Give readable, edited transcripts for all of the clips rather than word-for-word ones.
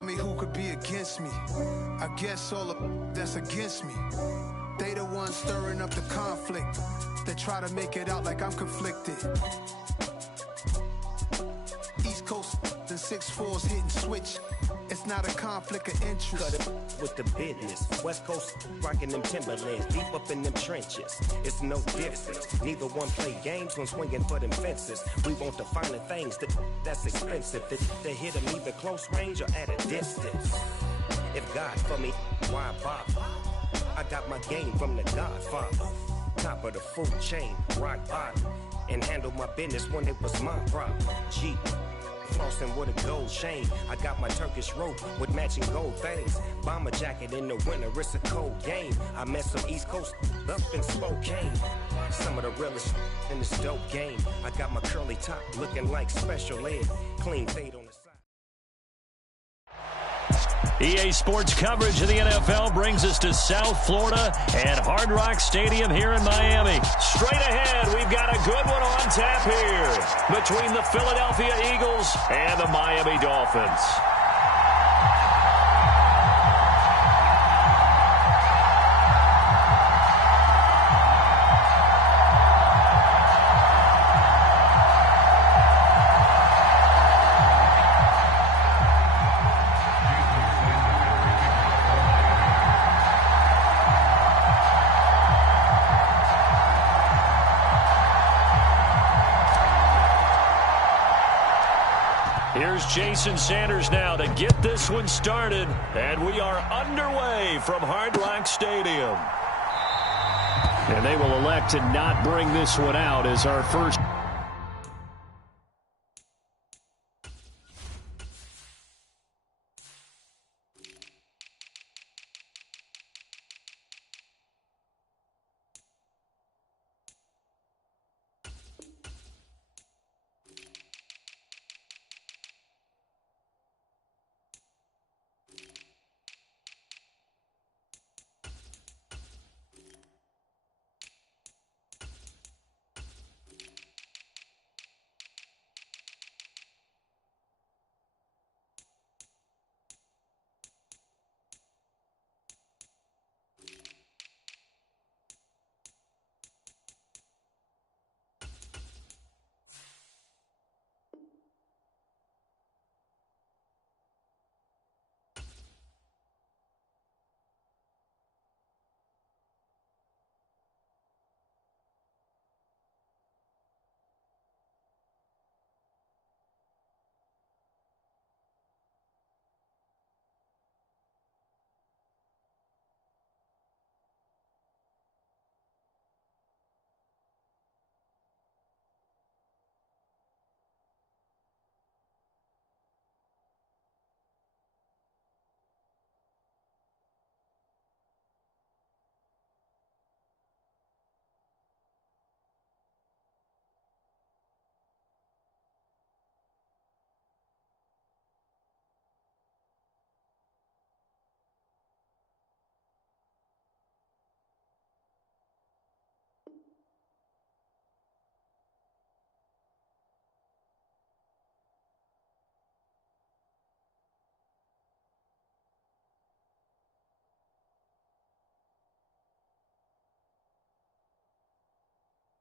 Me who could be against me? I guess all of that's against me. They the ones stirring up the conflict. They try to make it out like I'm conflicted. East Coast and 6'4's hitting switch. It's not a conflict of interest. Cut it with the business. West Coast rocking them Timberlands, deep up in them trenches. It's no difference. Neither one play games when swinging for them fences. We want the finer things that's expensive. They hit them either close range or at a distance. If God for me, why bother? I got my game from the Godfather. Top of the food chain, rock bottom. And handle my business when it was my problem. Jeep. Flossing with a gold chain. I got my Turkish rope with matching gold things. Bomber jacket in the winter, it's a cold game. I met some East Coast up in Spokane. Some of the realest in this dope game. I got my curly top looking like special ed. Clean fade on the side. EA Sports coverage of the NFL brings us to South Florida and Hard Rock Stadium here in Miami. Straight ahead, we've got a good one on tap here between the Philadelphia Eagles and the Miami Dolphins. Here's Jason Sanders now to get this one started, and we are underway from Hard Rock Stadium. And they will elect to not bring this one out as our first.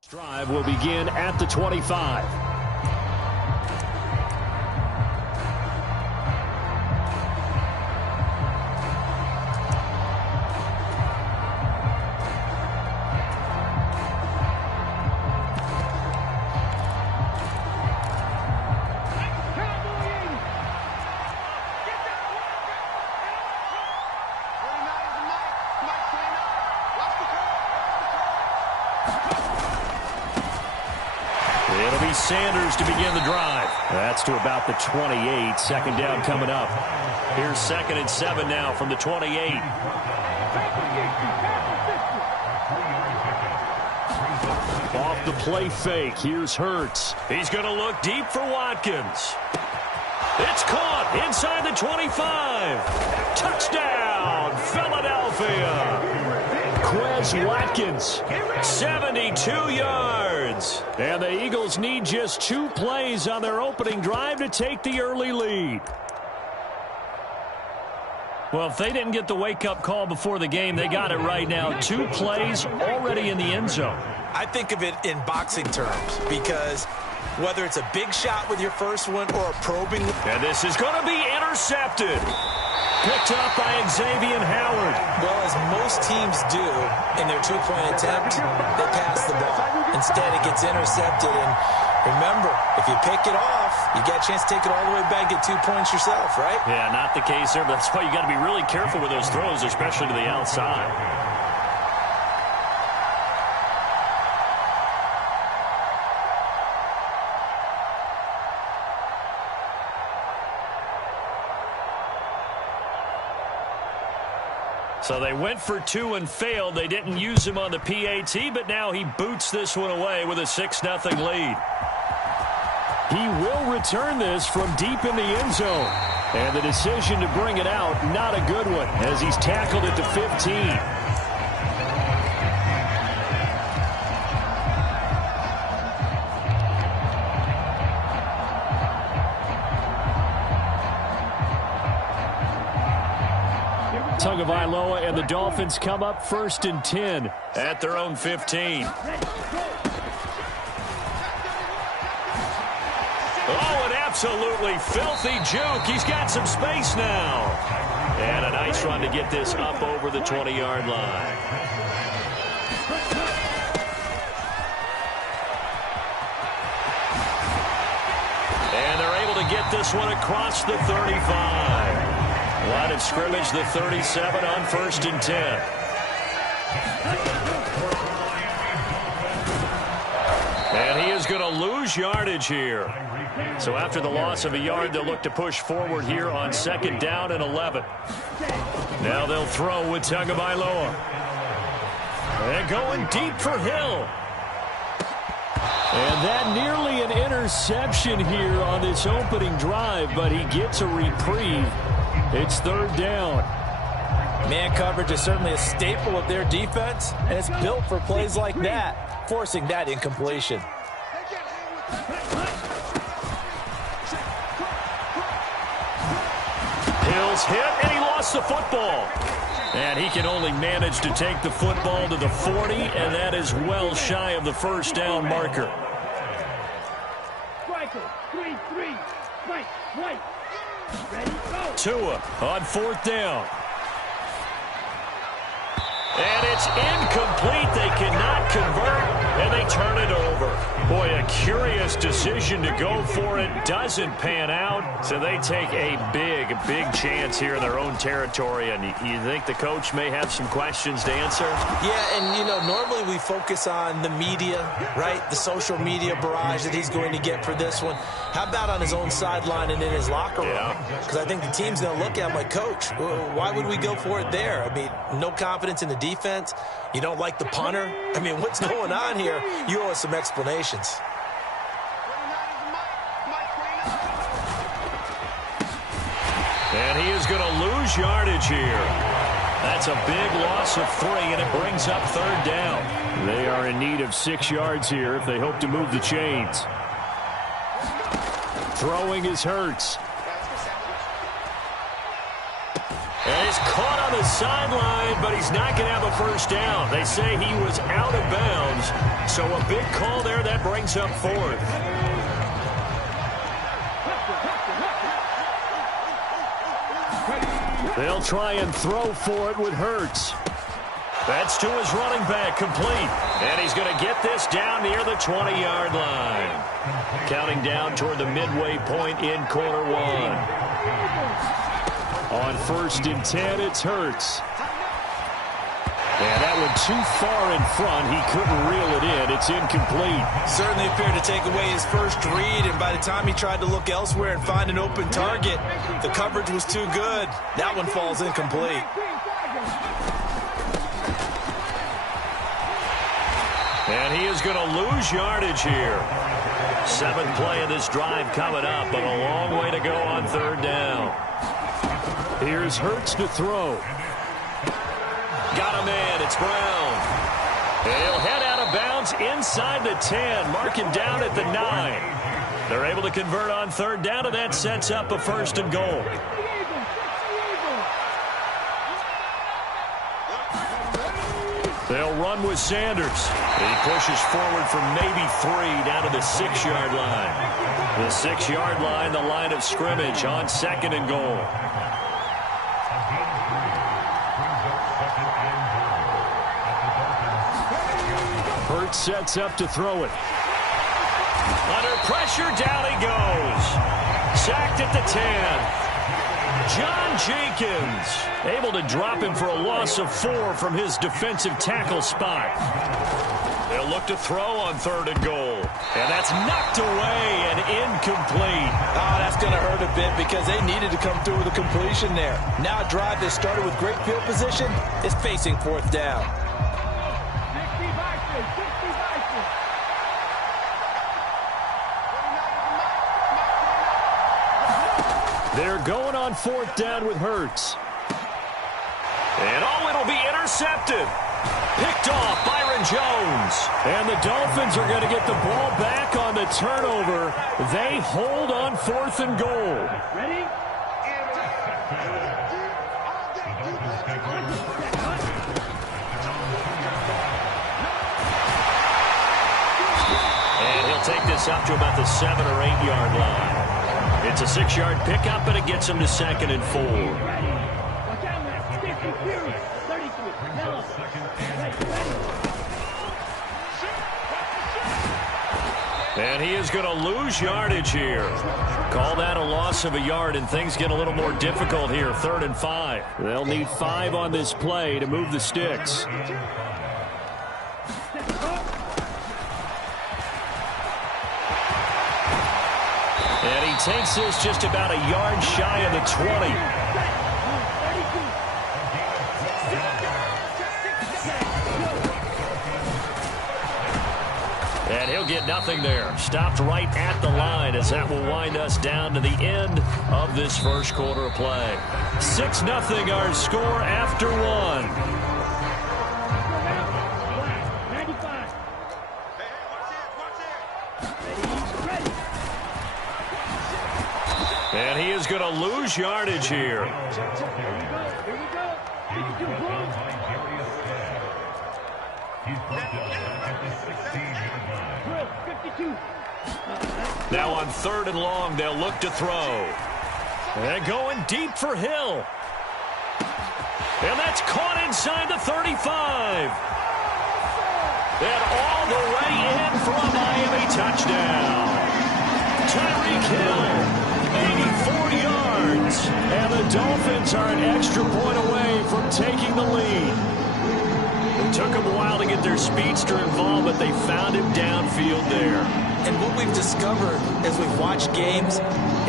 Drive will begin at the 25. It'll be Sanders to begin the drive. That's to about the 28. Second down coming up. Here's 2nd and 7 now from the 28. Off the play fake. Here's Hurts. He's going to look deep for Watkins. It's caught inside the 25. Touchdown, Philadelphia. Quez Watkins, 72 yards. And the Eagles need just 2 plays on their opening drive to take the early lead. Well, if they didn't get the wake-up call before the game, they got it right now. 2 plays already in the end zone. I think of it in boxing terms because whether it's a big shot with your first one or a probing. And this is going to be intercepted. Picked up by Xavier Howard. Well, as most teams do in their 2-point attempt, they pass the ball. Instead, it gets intercepted. And remember, if you pick it off, you get a chance to take it all the way back, get 2 points yourself, right? Yeah, not the case there, but that's why you got to be really careful with those throws, especially to the outside. So they went for 2 and failed. They didn't use him on the PAT, but now he boots this one away with a 6-0 lead. He will return this from deep in the end zone. And the decision to bring it out, not a good one, as he's tackled it to 15. Tagovailoa and the Dolphins come up 1st and 10 at their own 15. Oh, an absolutely filthy juke. He's got some space now. And a nice run to get this up over the 20-yard line. And they're able to get this one across the 35. Line of scrimmage, the 37 on 1st and 10. And he is going to lose yardage here. So after the loss of a yard, they'll look to push forward here on 2nd down and 11. Now they'll throw with Tagovailoa. And going deep for Hill. And that nearly an interception here on this opening drive, but he gets a reprieve. It's 3rd down. Man coverage is certainly a staple of their defense, and it's built for plays like that, forcing that incompletion. Hill's hit, and he lost the football. And he can only manage to take the football to the 40, and that is well shy of the 1st down marker. Tua on 4th down. And it's incomplete. They cannot convert, and they turn it over. Boy, a curious decision to go for it. Doesn't pan out, so they take a big chance here in their own territory. And you think the coach may have some questions to answer? Yeah, and, you know, normally we focus on the media, right? The social media barrage that he's going to get for this one. How about on his own sideline and in his locker room? Because I think the team's going to look at him like, Coach, why would we go for it there? I mean, no confidence in the defense. You don't like the punter? I mean, what's going on here? You owe us some explanations. And he is going to lose yardage here. That's a big loss of 3, and it brings up 3rd down. They are in need of 6 yards here if they hope to move the chains. Throwing is Hurts. And he's caught on the sideline, but he's not going to have a 1st down. They say he was out of bounds, so a big call there. That brings up 4th. They'll try and throw for it with Hurts. That's to his running back, complete. And he's going to get this down near the 20-yard line. Counting down toward the midway point in quarter 1. On 1st and 10, it's Hurts. And that one too far in front. He couldn't reel it in. It's incomplete. Certainly appeared to take away his first read, and by the time he tried to look elsewhere and find an open target, the coverage was too good. That one falls incomplete. And he is going to lose yardage here. 7th play of this drive coming up, but a long way to go on 3rd down. Here's Hurts to throw. Got a man. It's Brown. And he'll head out of bounds inside the 10. Marking down at the 9. They're able to convert on 3rd down, and that sets up a 1st and goal. They'll run with Sanders. He pushes forward for maybe 3 down to the 6-yard line. The 6-yard line, the line of scrimmage on 2nd and goal. Hurts sets up to throw it. Under pressure, down he goes. Sacked at the 10. John Jenkins able to drop him for a loss of 4 from his defensive tackle spot. They'll look to throw on 3rd and goal. And that's knocked away and incomplete. Oh, that's going to hurt a bit because they needed to come through with a completion there. Now a drive that started with great field position is facing 4th down. They're going on 4th down with Hurts. And it'll be intercepted. Picked off Byron Jones. And the Dolphins are going to get the ball back on the turnover. They hold on 4th and goal. Ready? And he'll take this up to about the 7 or 8 yard line. It's a 6-yard pickup, and it gets him to 2nd and 4. And he is going to lose yardage here. Call that a loss of a yard, and things get a little more difficult here. 3rd and 5. They'll need 5 on this play to move the sticks. And he takes this just about a yard shy of the 20. And he'll get nothing there. Stopped right at the line as that will wind us down to the end of this first quarter of play. 6-0 our score after 1. And he is going to lose yardage here. Now on 3rd and long, they'll look to throw. And going deep for Hill. And that's caught inside the 35. And all the way in for a Miami touchdown. Tyreek Hill. 84 yards, and the Dolphins are an extra point away from taking the lead. It took them a while to get their speedster involved, but they found him downfield there. And what we've discovered as we've watched games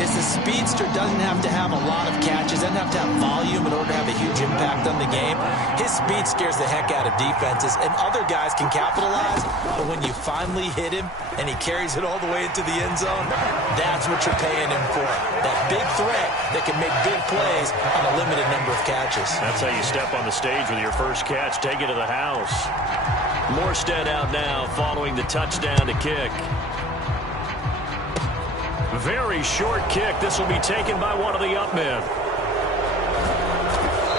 is the speedster doesn't have to have a lot of catches, doesn't have to have volume in order to have a huge impact on the game. His speed scares the heck out of defenses, and other guys can capitalize, but when you finally hit him and he carries it all the way into the end zone, that's what you're paying him for. That big threat that can make big plays on a limited number of catches. That's how you step on the stage with your first catch. Take it to the house. Morstead out now following the touchdown to kick. Very short kick. This will be taken by one of the up men.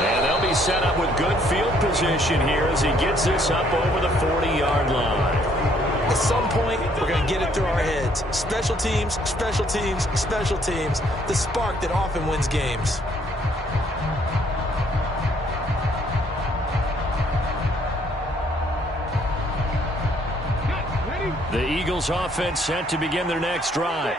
And they'll be set up with good field position here as he gets this up over the 40-yard line. At some point, we're going to get it through our heads. Special teams, special teams, special teams. The spark that often wins games. The Eagles offense set to begin their next drive.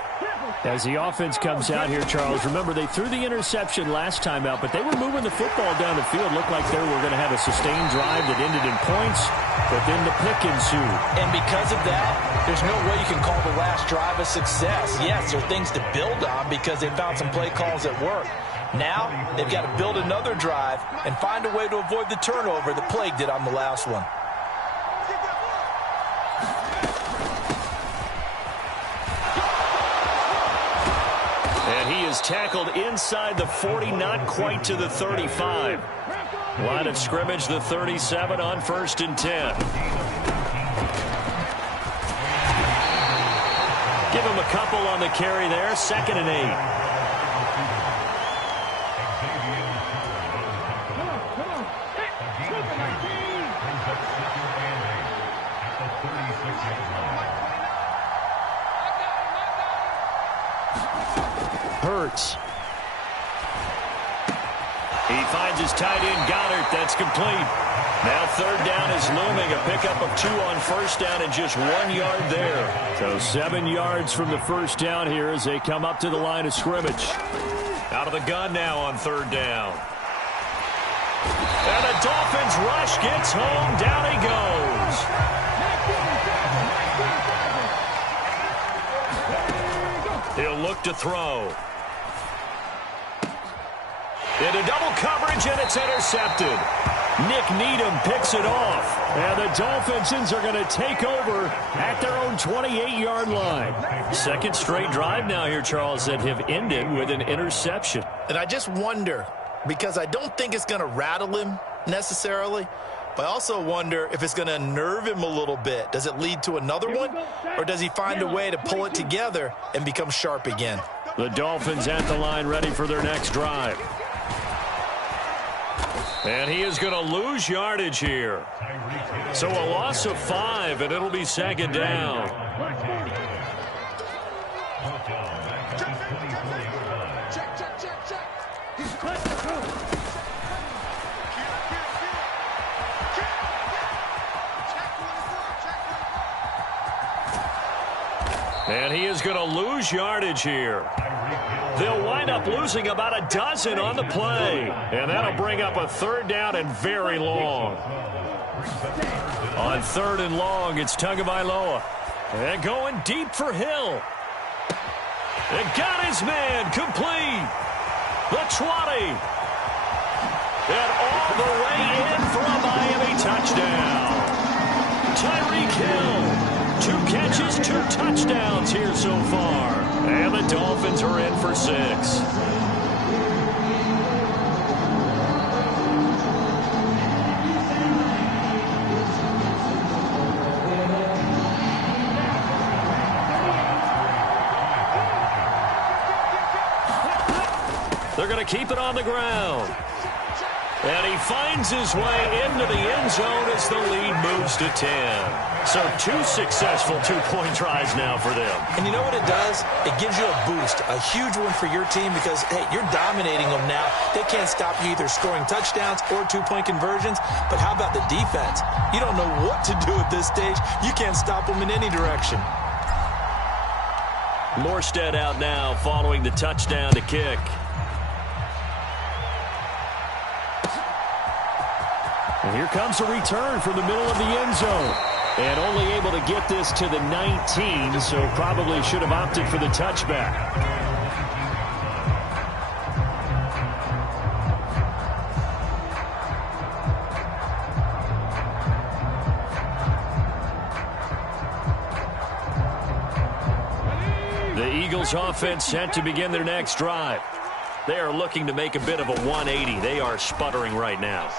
As the offense comes out here, Charles, remember they threw the interception last time out, but they were moving the football down the field. Looked like they were going to have a sustained drive that ended in points, but then the pick ensued. And because of that, there's no way you can call the last drive a success. Yes, there are things to build on because they found some play calls that work. Now, they've got to build another drive and find a way to avoid the turnover that plagued it on the last one. He is tackled inside the 40, not quite to the 35. Line of scrimmage, the 37 on 1st and 10. Give him a couple on the carry there, 2nd and 8. Hurts. He finds his tight end, Goddard. That's complete. Now third down is looming. A pickup of 2 on first down and just 1 yard there. So 7 yards from the first down here as they come up to the line of scrimmage. Out of the gun now on third down. And the Dolphins rush gets home. Down he goes. He'll look to throw. Into double coverage, and it's intercepted. Nick Needham picks it off. And the Dolphins are going to take over at their own 28-yard line. Second straight drive now here, Charles, that have ended with an interception. And I just wonder, because I don't think it's going to rattle him necessarily, but I also wonder if it's going to unnerve him a little bit. Does it lead to another one, or does he find a way to pull it together and become sharp again? The Dolphins at the line ready for their next drive. And he is going to lose yardage here. So a loss of 5, and it'll be second down. And he is going to lose yardage here. They'll wind up losing about a dozen on the play. And that'll bring up a third down and very long. On third and long, it's Tagovailoa. And going deep for Hill. And got his man complete. The 20. And all the way in for a Miami touchdown. Tyreek Hill. 2 catches, 2 touchdowns here so far. And the Dolphins are in for 6. They're going to keep it on the ground. And he finds his way into the end zone as the lead moves to 10. So 2 successful 2-point tries now for them. And you know what it does? It gives you a boost, a huge one for your team because, hey, you're dominating them now. They can't stop you either scoring touchdowns or 2-point conversions. But how about the defense? You don't know what to do at this stage. You can't stop them in any direction. Morstead out now following the touchdown to kick. And here comes a return from the middle of the end zone. And only able to get this to the 19, so probably should have opted for the touchback. The Eagles offense set to begin their next drive. They are looking to make a bit of a 180. They are sputtering right now.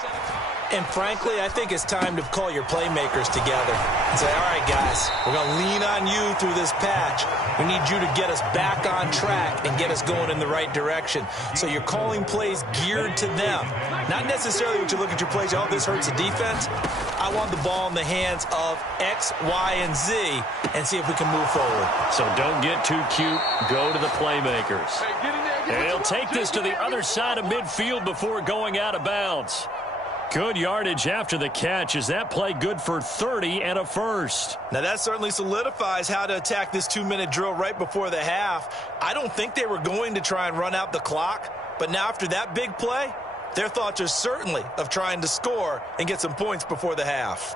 And frankly, I think it's time to call your playmakers together and say, all right, guys, we're going to lean on you through this patch. We need you to get us back on track and get us going in the right direction. So you're calling plays geared to them. Not necessarily what you look at your plays, oh, this hurts the defense. I want the ball in the hands of X, Y, and Z and see if we can move forward. So don't get too cute. Go to the playmakers. And he'll take this to the other side of midfield before going out of bounds. Good yardage after the catch. Is that play good for 30 and a first? Now that certainly solidifies how to attack this 2-minute drill right before the half. I don't think they were going to try and run out the clock, but now after that big play, their thoughts are certainly of trying to score and get some points before the half.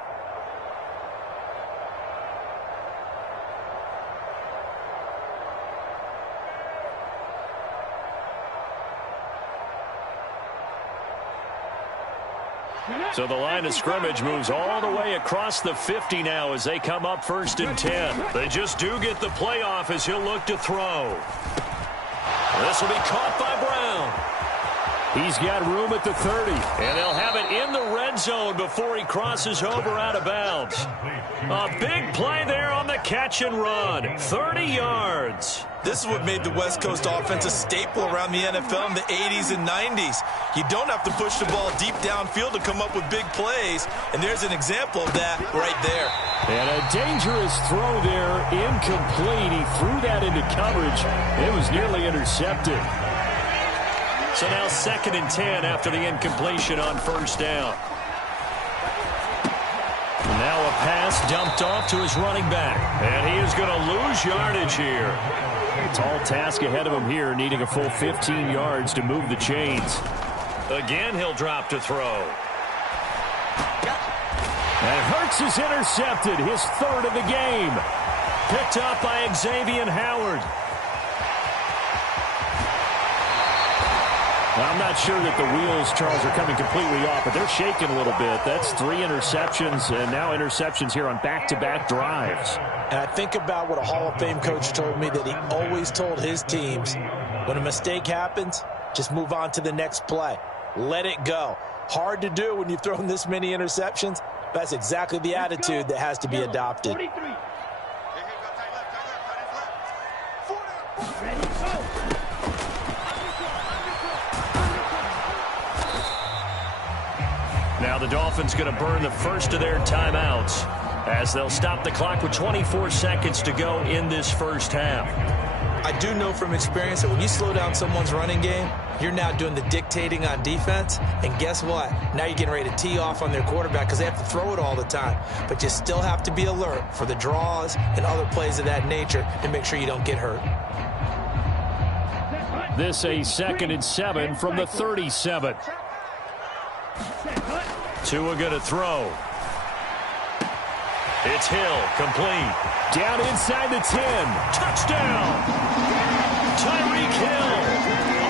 So the line of scrimmage moves all the way across the 50 now as they come up 1st and 10. They just do get the playoff as he'll look to throw. This will be caught by Brown. He's got room at the 30. And they'll have it in the red zone before he crosses over out of bounds. A big play there on the catch and run. 30 yards. This is what made the West Coast offense a staple around the NFL in the 80s and 90s. You don't have to push the ball deep downfield to come up with big plays, and there's an example of that right there. And a dangerous throw there, incomplete. He threw that into coverage. It was nearly intercepted. So now 2nd and 10 after the incompletion on first down. Now a pass dumped off to his running back. And he is going to lose yardage here. Tall task ahead of him here, needing a full 15 yards to move the chains. Again, he'll drop to throw. And Hurts is intercepted, his 3rd of the game. Picked up by Xavier Howard. I'm not sure that the wheels, Charles, are coming completely off, but they're shaking a little bit. That's 3 interceptions, and now interceptions here on back-to-back drives. And I think about what a Hall of Fame coach told me, that he always told his teams, when a mistake happens, just move on to the next play. Let it go. Hard to do when you've thrown this many interceptions. That's exactly the attitude that has to be adopted. Now the Dolphins going to burn the first of their timeouts as they'll stop the clock with 24 seconds to go in this first half. I do know from experience that when you slow down someone's running game, you're now doing the dictating on defense. And guess what? Now you're getting ready to tee off on their quarterback because they have to throw it all the time. But you still have to be alert for the draws and other plays of that nature to make sure you don't get hurt. This a 2nd and 7 from the 37. Tua going to throw. It's Hill, complete. Down inside the 10. Touchdown! Tyreek Hill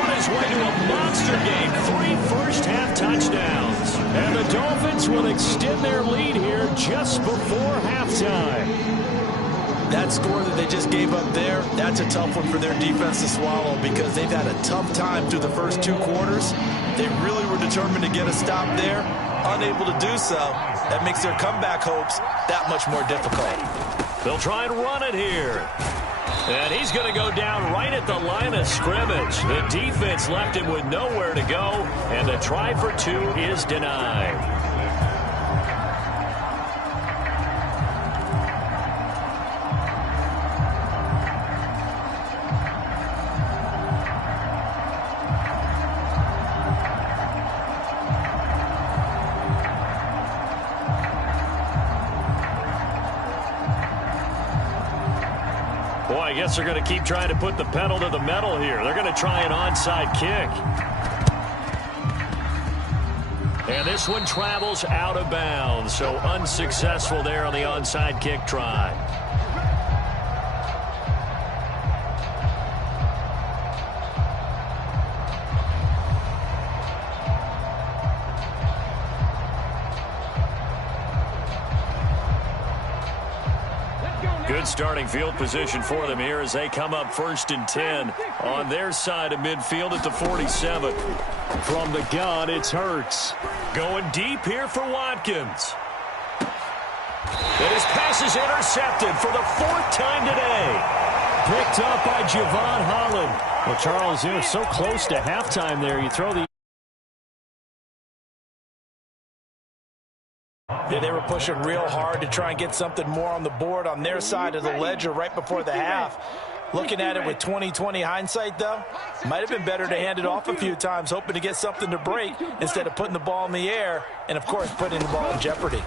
on his way to a monster game. 3 first-half touchdowns. And the Dolphins will extend their lead here just before halftime. That score that they just gave up there, that's a tough one for their defense to swallow because they've had a tough time through the first 2 quarters. They really were determined to get a stop there. Unable to do so, that makes their comeback hopes that much more difficult. They'll try and run it here. And he's going to go down right at the line of scrimmage. The defense left him with nowhere to go, and the try for 2 is denied. Boy, I guess they're going to keep trying to put the pedal to the metal here. They're going to try an onside kick. And this one travels out of bounds, so unsuccessful there on the onside kick try. Good starting field position for them here as they come up 1st and 10 on their side of midfield at the 47. From the gun, it's Hurts. Going deep here for Watkins. And his pass is intercepted for the 4th time today. Picked up by Javon Holland. Well, Charles, you're so close to halftime there. You throw the... Yeah, they were pushing real hard to try and get something more on the board on their side of the ledger right before the half. Looking at it with 20/20 hindsight, though, might have been better to hand it off a few times, hoping to get something to break instead of putting the ball in the air and, of course, putting the ball in jeopardy.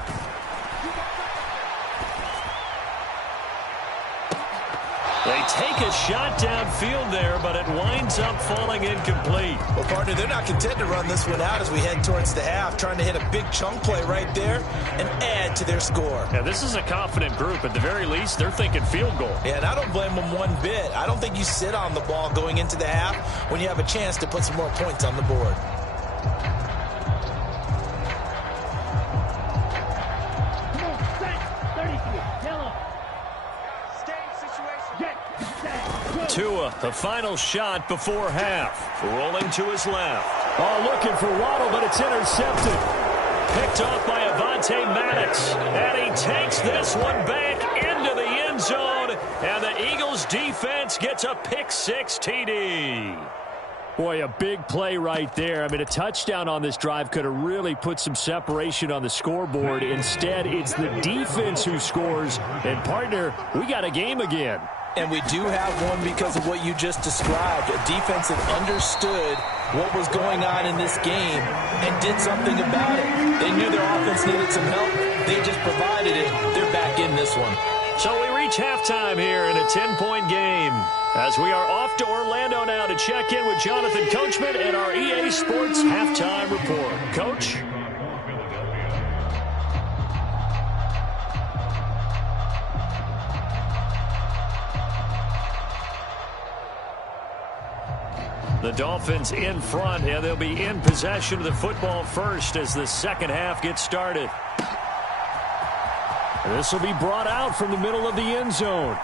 They take a shot downfield there, but it winds up falling incomplete. Well, partner, they're not content to run this one out as we head towards the half, trying to hit a big chunk play right there and add to their score. Yeah, this is a confident group. At the very least, they're thinking field goal. Yeah, and I don't blame them one bit. I don't think you sit on the ball going into the half when you have a chance to put some more points on the board. Tua, the final shot before half. Rolling to his left. Oh, looking for Waddle, but it's intercepted. Picked off by Avonte Maddox. And he takes this one back into the end zone. And the Eagles defense gets a pick-6 TD. Boy, a big play right there. I mean, a touchdown on this drive could have really put some separation on the scoreboard. Instead, it's the defense who scores. And, partner, we got a game again. And we do have one because of what you just described. A defense that understood what was going on in this game and did something about it. They knew their offense needed some help. They just provided it. They're back in this one. So we reach halftime here in a 10-point game. As we are off to Orlando now to check in with Jonathan Coachman and our EA Sports Halftime Report. Coach? The Dolphins in front, and they'll be in possession of the football first as the second half gets started. This will be brought out from the middle of the end zone.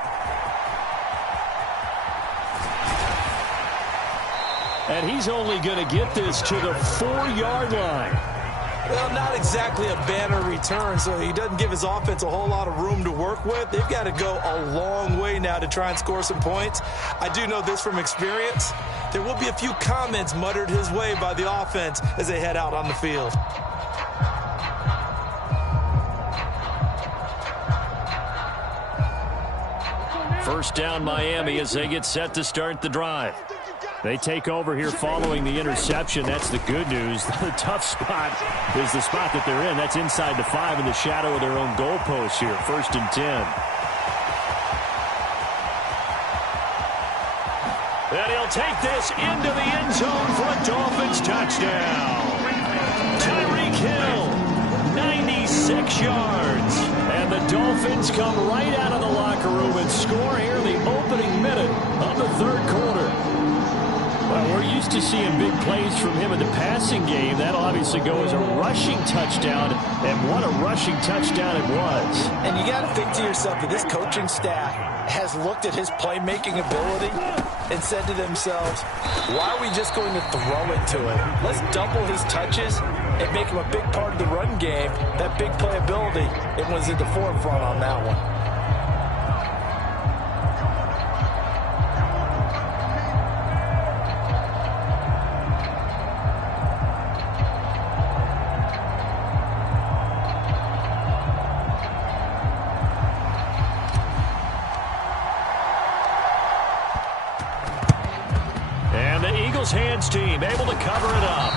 And he's only going to get this to the 4-yard line. Well, not exactly a banner return, so he doesn't give his offense a whole lot of room to work with. They've got to go a long way now to try and score some points. I do know this from experience. There will be a few comments muttered his way by the offense as they head out on the field. First down, Miami, as they get set to start the drive. They take over here following the interception. That's the good news. The tough spot is the spot that they're in. That's inside the 5 in the shadow of their own goalpost here. 1st and 10. And he'll take this into the end zone for a Dolphins touchdown. Tyreek Hill, 96 yards. And the Dolphins come right out of the locker room and score here in the opening minute of the third quarter. Well, we're used to seeing big plays from him in the passing game. That'll obviously go as a rushing touchdown, and what a rushing touchdown it was. And you got to think to yourself that this coaching staff has looked at his playmaking ability and said to themselves, why are we just going to throw it to him? Let's double his touches and make him a big part of the run game. That big playability, it was at the forefront on that one. Hands team able to cover it up.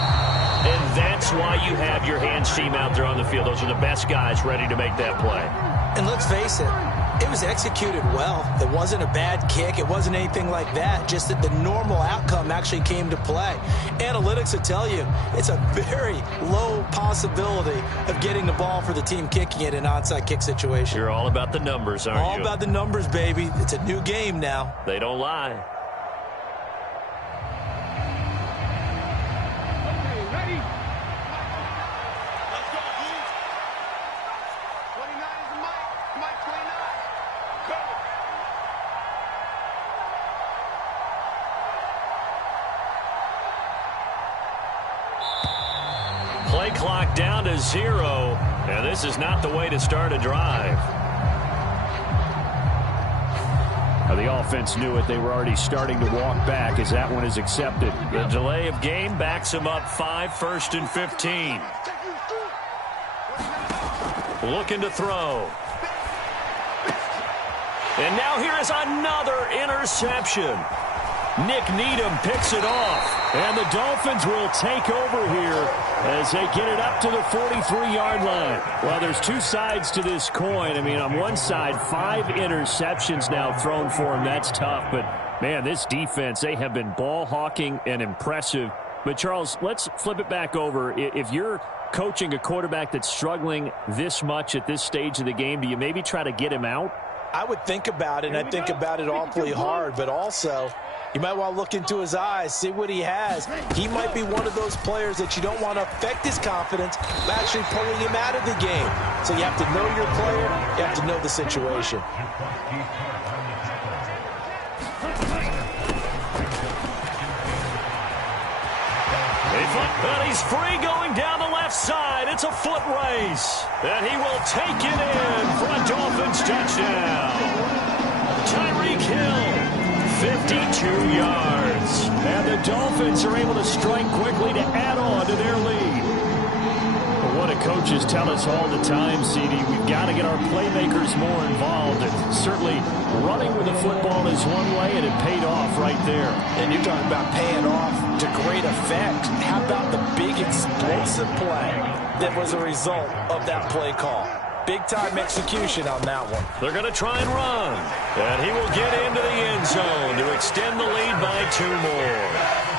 And that's why you have your hands team out there on the field. Those are the best guys ready to make that play. And let's face it, it was executed well. It wasn't a bad kick. It wasn't anything like that. Just that the normal outcome actually came to play. Analytics will tell you it's a very low possibility of getting the ball for the team kicking it in an onside kick situation. You're all about the numbers, aren't you? All about the numbers, baby. It's a new game now. They don't lie. Play clock down to 0, and this is not the way to start a drive. Now the offense knew it. They were already starting to walk back as that one is accepted. The delay of game backs them up 5, 1st and 15. Looking to throw. And now here is another interception. Nick Needham picks it off, and the Dolphins will take over here as they get it up to the 43-yard line. Well, there's two sides to this coin. I mean, on one side, 5 interceptions now thrown for him. That's tough, but, man, this defense, they have been ball hawking and impressive. But, Charles, let's flip it back over. If you're coaching a quarterback that's struggling this much at this stage of the game, do you maybe try to get him out? I would think about it, and I think about it awfully hard, but also you might want to look into his eyes, see what he has. He might be one of those players that you don't want to affect his confidence by actually pulling him out of the game. So you have to know your player. You have to know the situation. They find And he's free going down the left side. It's a foot race. And he will take it in for a Dolphins touchdown. Tyreek Hill, 52 yards. And the Dolphins are able to strike quickly to add on to their lead. What do coaches tell us all the time, CD? We've got to get our playmakers more involved. And certainly running with the football is one way, and it paid off right there. And you're talking about paying off to great effect. How about the big explosive play that was a result of that play call? Big-time execution on that one. They're going to try and run. And he will get into the end zone to extend the lead by 2 more.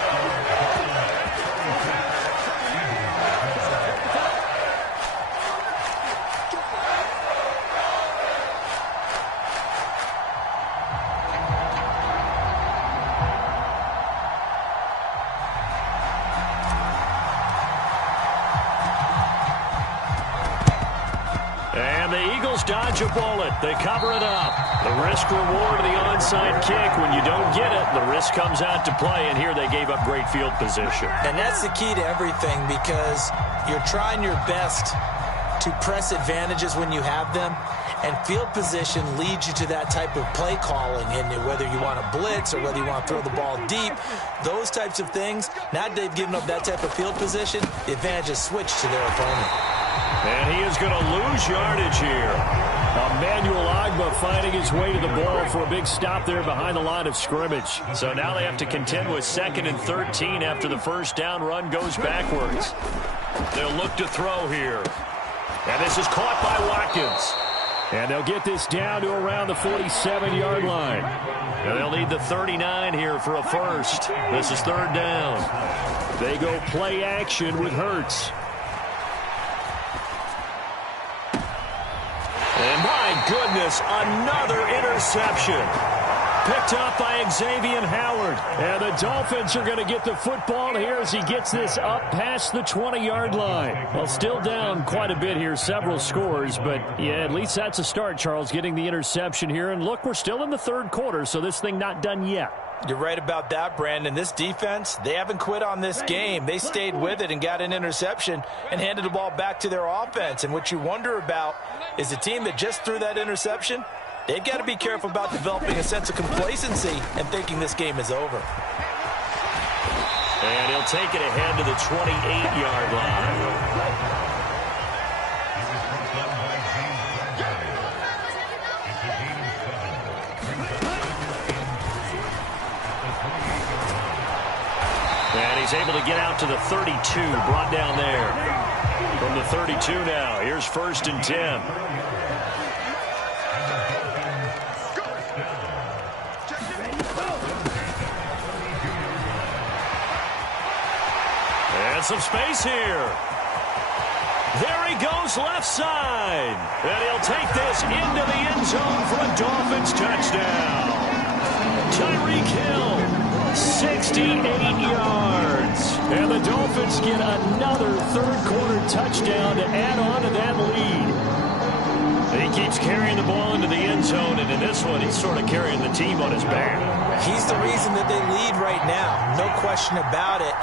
Dodge a bullet. They cover it up. The risk-reward of the onside kick. When you don't get it, the risk comes out to play, and here they gave up great field position. And that's the key to everything, because you're trying your best to press advantages when you have them, and field position leads you to that type of play calling. And whether you want to blitz or whether you want to throw the ball deep, those types of things, now that they've given up that type of field position, the advantage is switched to their opponent. And he is going to lose yardage here. Emmanuel Ogbah finding his way to the ball for a big stop there behind the line of scrimmage. So now they have to contend with 2nd and 13 after the first down run goes backwards. They'll look to throw here. And this is caught by Watkins. And they'll get this down to around the 47-yard line. And they'll need the 39 here for a first. This is 3rd down. They go play action with Hurts. And my goodness, another interception. Picked up by Xavier Howard. And the Dolphins are going to get the football here as he gets this up past the 20-yard line. Well, still down quite a bit here, several scores. But, yeah, at least that's a start, Charles, getting the interception here. And, look, we're still in the 3rd quarter, so this thing not done yet. You're right about that, Brandon. This defense, they haven't quit on this game. They stayed with it and got an interception and handed the ball back to their offense. And what you wonder about is the team that just threw that interception, they've got to be careful about developing a sense of complacency and thinking this game is over. And he'll take it ahead to the 28-yard line. And he's able to get out to the 32, brought down there. From the 32 now, here's 1st and 10. And some space here. There he goes left side. And he'll take this into the end zone for a Dolphins touchdown. Tyreek Hill, 68 yards. And the Dolphins get another 3rd quarter touchdown to add on to that lead. He keeps carrying the ball into the end zone, and in this one, he's sort of carrying the team on his back. He's the reason that they lead right now, no question about it.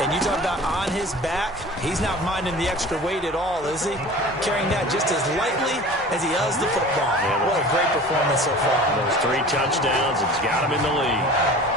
And you talk about on his back, he's not minding the extra weight at all, is he? Carrying that just as lightly as he does the football. Yeah, what a great performance so far. Those 3 touchdowns, it's got him in the lead.